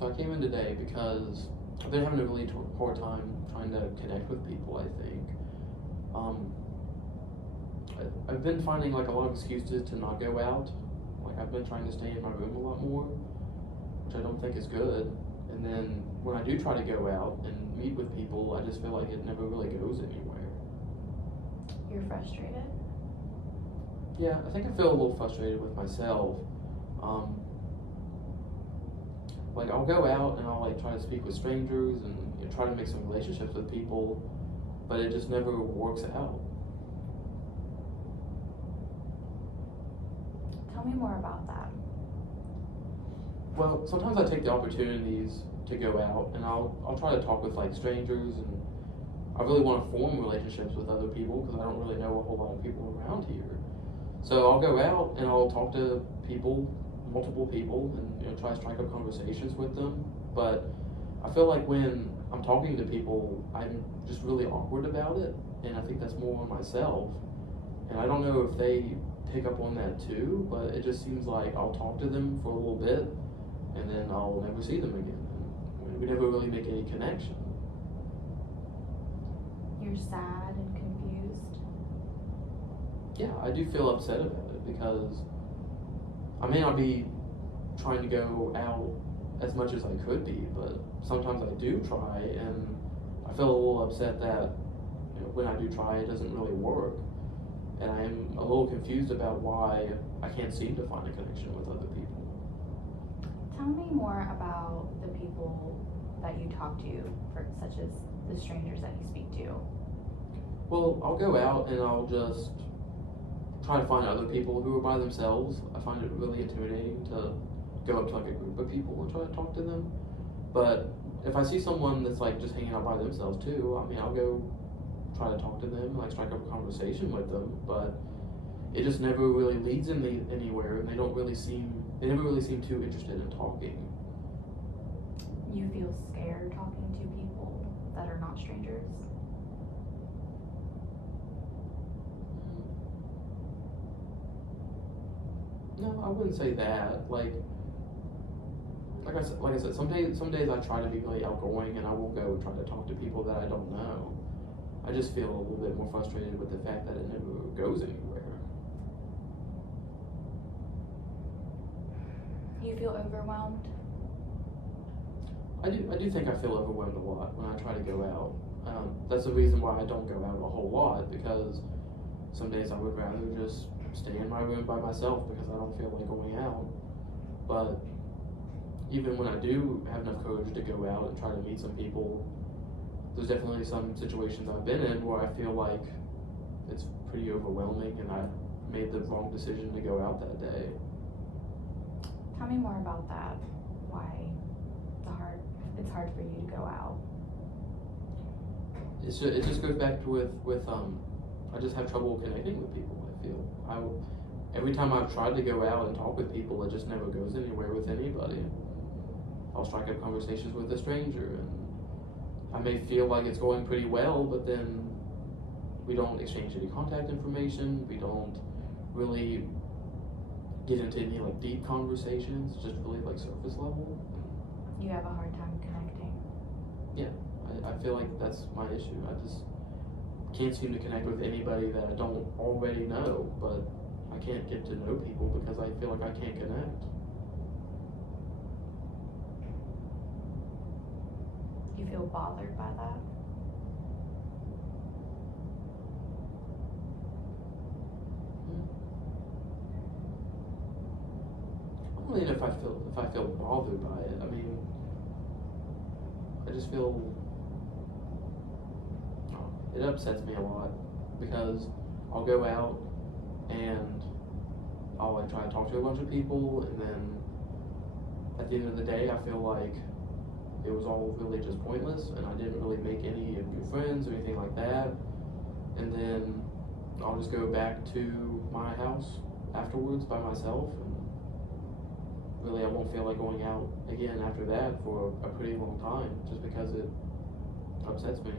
So I came in today because I've been having a really hard time trying to connect with people, I think. Um, I've been finding like a lot of excuses to not go out. Like I've been trying to stay in my room a lot more, which I don't think is good. And then when I do try to go out and meet with people, I just feel like it never really goes anywhere. You're frustrated? Yeah, I think I feel a little frustrated with myself. Um, like I'll go out and I'll like try to speak with strangers and try to make some relationships with people, but it just never works out. Tell me more about that. Well, sometimes I take the opportunities to go out and I'll try to talk with like strangers, and I really want to form relationships with other people because I don't really know a whole lot of people around here. So I'll go out and I'll talk to people, multiple people, and try to strike up conversations with them. But I feel like when I'm talking to people, I'm just really awkward about it, and I think that's more on myself. And I don't know if they pick up on that too, but it just seems like I'll talk to them for a little bit, and then I'll never see them again. And we never really make any connection. You're sad and confused? Yeah, I do feel upset about it because I may not be trying to go out as much as I could be, but sometimes I do try, and I feel a little upset that when I do try, it doesn't really work. And I am a little confused about why I can't seem to find a connection with other people. Tell me more about the people that you talk to, such as the strangers that you speak to. Well, I'll go out and I'll just try to find other people who are by themselves. I find it really intimidating to go up to like a group of people and try to talk to them. But if I see someone that's like just hanging out by themselves too, I mean, I'll go try to talk to them, like strike up a conversation with them. But it just never really leads anywhere, and they never really seem too interested in talking. You feel scared talking to people that are not strangers? No, I wouldn't say that. Like I said, some days I try to be really outgoing, and I will go and try to talk to people that I don't know. I just feel a little bit more frustrated with the fact that it never goes anywhere. You feel overwhelmed? I do think I feel overwhelmed a lot when I try to go out. That's the reason why I don't go out a whole lot, because some days I would rather just stay in my room by myself because I don't feel like going out. But even when I do have enough courage to go out and try to meet some people, there's definitely some situations I've been in where I feel like it's pretty overwhelming and I made the wrong decision to go out that day. Tell me more about that. Why it's hard for you to go out. It just goes back to with I just have trouble connecting with people. I feel every time I've tried to go out and talk with people, it just never goes anywhere with anybody. I'll strike up conversations with a stranger, and I may feel like it's going pretty well, but then we don't exchange any contact information. We don't really get into any like deep conversations, just really like surface level. You have a hard time connecting. Yeah, I feel like that's my issue. I just can't seem to connect with anybody that I don't already know, but I can't get to know people because I feel like I can't connect. You feel bothered by that? I don't know if I feel bothered by it. I mean, I just feel it upsets me a lot because I'll go out and I'll like try to talk to a bunch of people, and then at the end of the day, I feel like it was all really just pointless, and I didn't really make any new friends or anything like that. And then I'll just go back to my house afterwards by myself, and really I won't feel like going out again after that for a pretty long time, just because it upsets me.